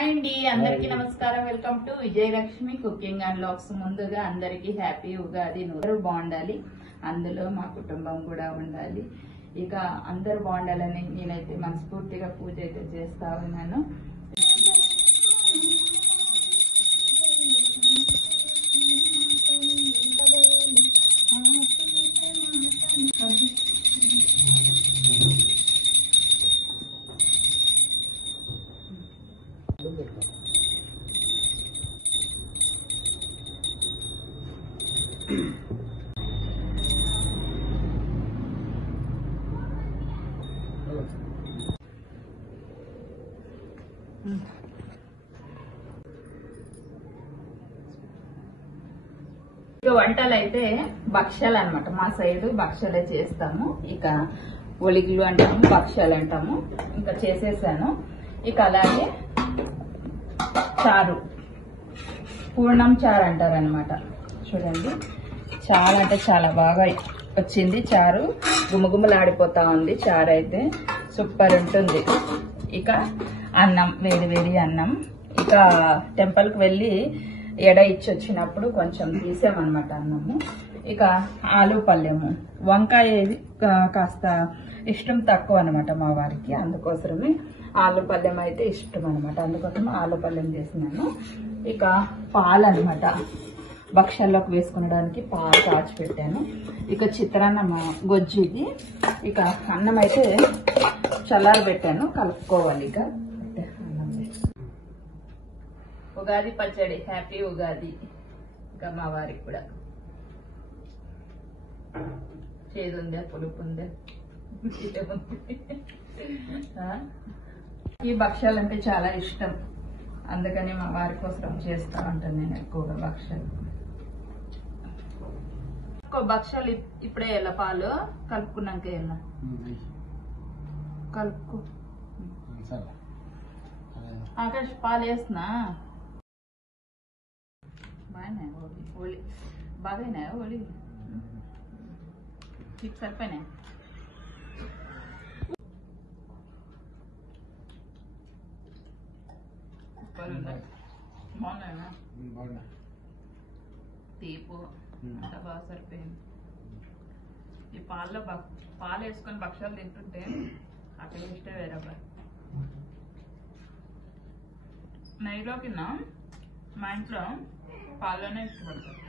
Hi అండి, అందరికి నమస్కారం. Welcome to Vijayalakshmi cooking and vlogs. ముందుగా అందరికి హ్యాపీ ఉగాది. అందరూ బాగుండాలి, అందులో మా కుటుంబం కూడా ఉండాలి. ఇక అందరూ బాగుండాలని నేనైతే మనస్ఫూర్తిగా పూజ అయితే చేస్తా ఉన్నాను. ఇక వంటలు అయితే భక్ష్యాలు అనమాట. మా సైడ్ భక్ష్యాలే చేస్తాము. ఇక ఒలిగులు అంటాము, భక్ష్యాలు అంటాము. ఇంకా చేసేసాను. ఇక అలాగే చారు, పూర్ణం చారు అంటారు అనమాట. చూడండి, చాలా అంటే చాలా బాగా వచ్చింది చారు. గుమగుమలాడిపోతా ఉంది చారు అయితే, సూపర్ ఉంటుంది. ఇక అన్నం, వేడి వేడి అన్నం. ఇక టెంపుల్కి వెళ్ళి ఎడ ఇచ్చి వచ్చినప్పుడు కొంచెం తీసామన్నమాట అన్నము. ఇక ఆలు పల్లెము, వంకాయ కాస్త ఇష్టం తక్కువ అనమాట మా వారికి, అందుకోసమే ఆలు పల్లెం అయితే ఇష్టం అనమాట. అందుకోసం ఆలు పల్లెం చేసినాను. ఇక పాలు అనమాట, భక్ష్యాల్లోకి వేసుకునడానికి పాలు కాచి పెట్టాను. ఇక చిత్రాన్నం గొజ్జు ఇది. ఇక అన్నం అయితే చల్లారి పెట్టాను, కలుపుకోవాలి. ఇక ఉగాది పచ్చడి, హ్యాపీ ఉగాది. ఇంకా మా వారికి కూడా చేదుందే, పులుపు ఉందే, ఈ భక్ష్యాలు అంటే చాలా ఇష్టం, అందుకని మా వారి కోసం చేస్తా ఉంటాను నేను ఎక్కువగా భక్ష్యాలు. భక్ష్యాలు ఇప్పుడే ఎలా పాలు కలుపుకున్నాక ఎలా కలుపుకో. ఆకాశ్ పాలు వేస్తున్నా బాగానే ఓలి బాగానే ఓలి మీకు సరిపోయినాయి. బాగున్నాయా? తీపు అంత బాగా సరిపోయింది. ఈ పాలు వేసుకొని భక్ష్యాలు తింటుంటే ఆ టేస్టే వేరబ్బా. నెయ్యిలో కింద మా ఇంట్లో పాల్లోనే ఇష్టపడతారు.